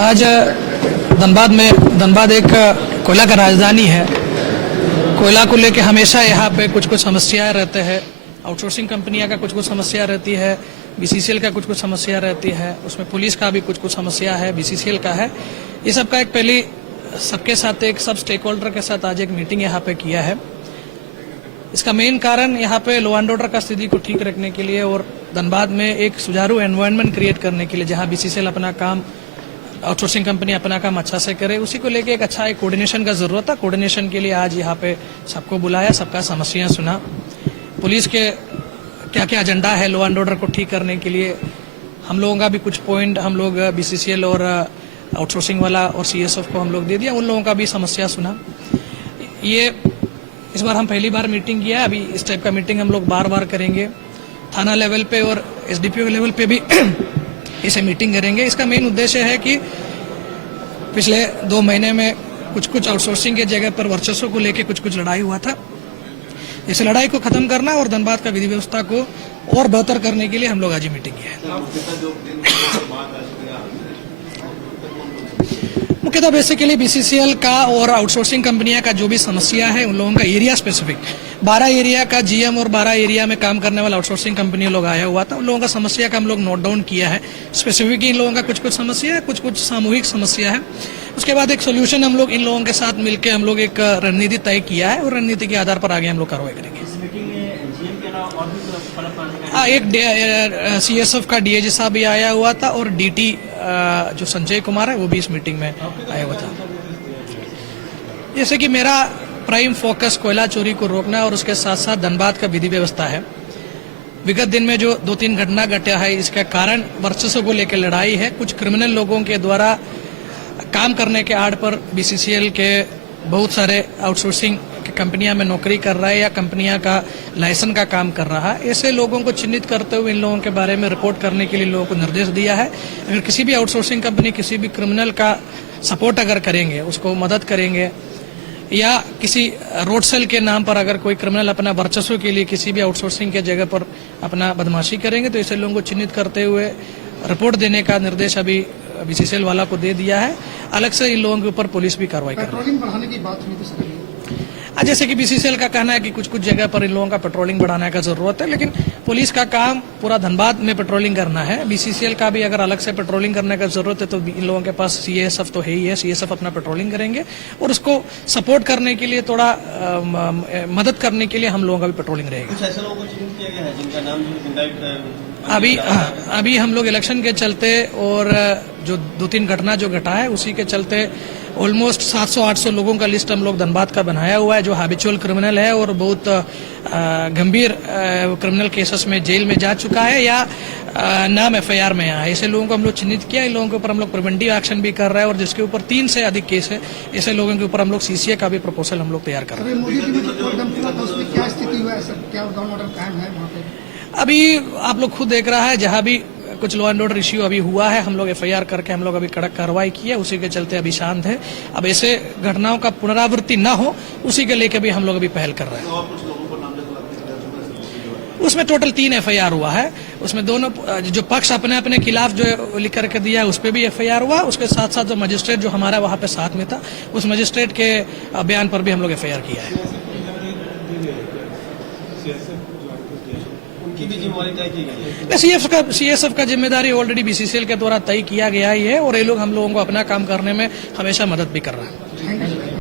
आज धनबाद एक कोयला का राजधानी है। कोयला को लेके हमेशा यहाँ पे कुछ समस्याएं रहते हैं। आउटसोर्सिंग कंपनियां का कुछ समस्या रहती है, बीसीसीएल का कुछ समस्या रहती है, उसमें पुलिस का भी कुछ समस्या है, बीसीसीएल का है। ये सब का एक पहले सबके साथ एक सब स्टेक होल्डर के साथ आज एक मीटिंग यहाँ पे किया है। इसका मेन कारण यहाँ पे लॉ एंड ऑर्डर का स्थिति को ठीक रखने के लिए और धनबाद में एक सुचारू एनवायरनमेंट क्रिएट करने के लिए, जहाँ बीसीसीएल अपना काम, आउटसोर्सिंग कंपनी अपना काम अच्छा से करे, उसी को लेके एक अच्छा एक कोऑर्डिनेशन का जरूरत था। कोऑर्डिनेशन के लिए आज यहाँ पे सबको बुलाया, सबका समस्याएं सुना, पुलिस के क्या क्या एजेंडा है लॉ एंड ऑर्डर को ठीक करने के लिए। हम लोगों का भी कुछ पॉइंट हम लोग बीसीसीएल और आउटसोर्सिंग वाला और सीएसएफ को हम लोग दे दिया, उन लोगों का भी समस्या सुना। ये इस बार हम पहली बार मीटिंग किया है, अभी इस टाइप का मीटिंग हम लोग बार बार करेंगे। थाना लेवल पे और एसडीपीओ लेवल पे भी इसे मीटिंग करेंगे। इसका मेन उद्देश्य है कि पिछले 2 महीने में कुछ आउटसोर्सिंग के जगह पर वर्चस्व को लेके कुछ लड़ाई हुआ था। इस लड़ाई को खत्म करना और धनबाद का विधि व्यवस्था को और बेहतर करने के लिए हम लोग आज मीटिंग की है। मुख्यतः बेसिकली बीसीसीएल का और आउटसोर्सिंग कंपनियां का जो भी समस्या है, उन लोगों का एरिया स्पेसिफिक 12 एरिया का जीएम और 12 एरिया में काम करने वाला आउटसोर्सिंग कंपनी लोग आया हुआ था। उन लोगों का समस्या का हम लोग नोट डाउन किया है। स्पेसिफिक इन लोगों का कुछ समस्या है, कुछ सामूहिक समस्या है। उसके बाद एक सोल्यूशन हम लोग इन लोगों के साथ मिलकर हम लोग एक रणनीति तय किया है और रणनीति के आधार पर आगे हम लोग कार्रवाई करेंगे। एक सीएसएफ का डीएजी साहब भी आया हुआ था और डीटी जो संजय कुमार है वो भी इस मीटिंग में आया हुआ था। जैसे कि मेरा प्राइम फोकस कोयला चोरी को रोकना और उसके साथ साथ धनबाद का विधि व्यवस्था है। विगत दिन में जो 2-3 घटना घटा है, इसका कारण वर्चस्व को लेकर लड़ाई है। कुछ क्रिमिनल लोगों के द्वारा काम करने के आड़ पर बीसीसीएल के बहुत सारे आउटसोर्सिंग कंपनियां में नौकरी कर रहा है या कंपनियां का लाइसेंस का काम कर रहा है, ऐसे लोगों को चिन्हित करते हुए इन लोगों के बारे में रिपोर्ट करने के लिए लोगों को निर्देश दिया है। अगर किसी भी आउटसोर्सिंग कंपनी किसी भी क्रिमिनल का सपोर्ट अगर करेंगे, उसको मदद करेंगे या किसी रोड सेल के नाम पर अगर कोई क्रिमिनल अपना वर्चस्व के लिए किसी भी आउटसोर्सिंग के जगह पर अपना बदमाशी करेंगे, तो ऐसे लोगों को चिन्हित करते हुए रिपोर्ट देने का निर्देश अभी बीसीसीएल वाला को दे दिया है। अलग से इन लोगों के ऊपर पुलिस भी कार्रवाई कर रही है। पेट्रोलिंग बढ़ाने की बात हुई थी। जैसे कि बीसीसीएल का कहना है कि कुछ जगह पर इन लोगों का पेट्रोलिंग बढ़ाने का जरूरत है, लेकिन पुलिस का काम पूरा धनबाद में पेट्रोलिंग करना है। बीसीसीएल का भी अगर अलग से पेट्रोलिंग करने का जरूरत है तो इन लोगों के पास सीएसएफ तो है ही है, सीएसएफ अपना पेट्रोलिंग करेंगे और उसको सपोर्ट करने के लिए, थोड़ा मदद करने के लिए हम लोगों का भी पेट्रोलिंग रहेगा। कुछ ऐसे लोगों को चिन्हित किया गया है जिनका नाम अभी हम लोग इलेक्शन के चलते और जो 2-3 घटना जो घटा है उसी के चलते ऑलमोस्ट 700-800 लोगों का लिस्ट हम लोग धनबाद का बनाया हुआ है, जो हैबिचुअल क्रिमिनल है और बहुत गंभीर क्रिमिनल केसेस में जेल में जा चुका है या नाम एफआईआर में आया है। ऐसे लोगों को हम लोग चिन्हित किया। इन लोगों के ऊपर हम लोग प्रिवेंटिव एक्शन भी कर रहे हैं और जिसके ऊपर 3 से अधिक केस है, ऐसे लोगों के ऊपर हम लोग सीसीए का भी प्रपोजल हम लोग तैयार कर रहे हैं। अभी आप लोग खुद देख रहा है, जहां भी कुछ लॉ एंड ऑर्डर इश्यू अभी हुआ है, हम लोग एफआईआर करके हम लोग अभी कड़क कार्रवाई की है, उसी के चलते अभी शांत है। अब ऐसे घटनाओं का पुनरावृत्ति न हो, उसी के लेके भी हम लोग अभी पहल कर रहे हैं। उसमें टोटल 3 एफआईआर हुआ है। उसमें दोनों जो पक्ष अपने अपने खिलाफ जो लिख करके दिया है उस पर भी एफआईआर हुआ। उसके साथ साथ जो मजिस्ट्रेट जो हमारा वहां पे साथ में था, उस मजिस्ट्रेट के बयान पर भी हम लोग एफआईआर किया है। सीएसएफ का जिम्मेदारी ऑलरेडी बीसीसीएल के द्वारा तय किया गया ही है और ये लोग हम लोगों को अपना काम करने में हमेशा मदद भी कर रहा है।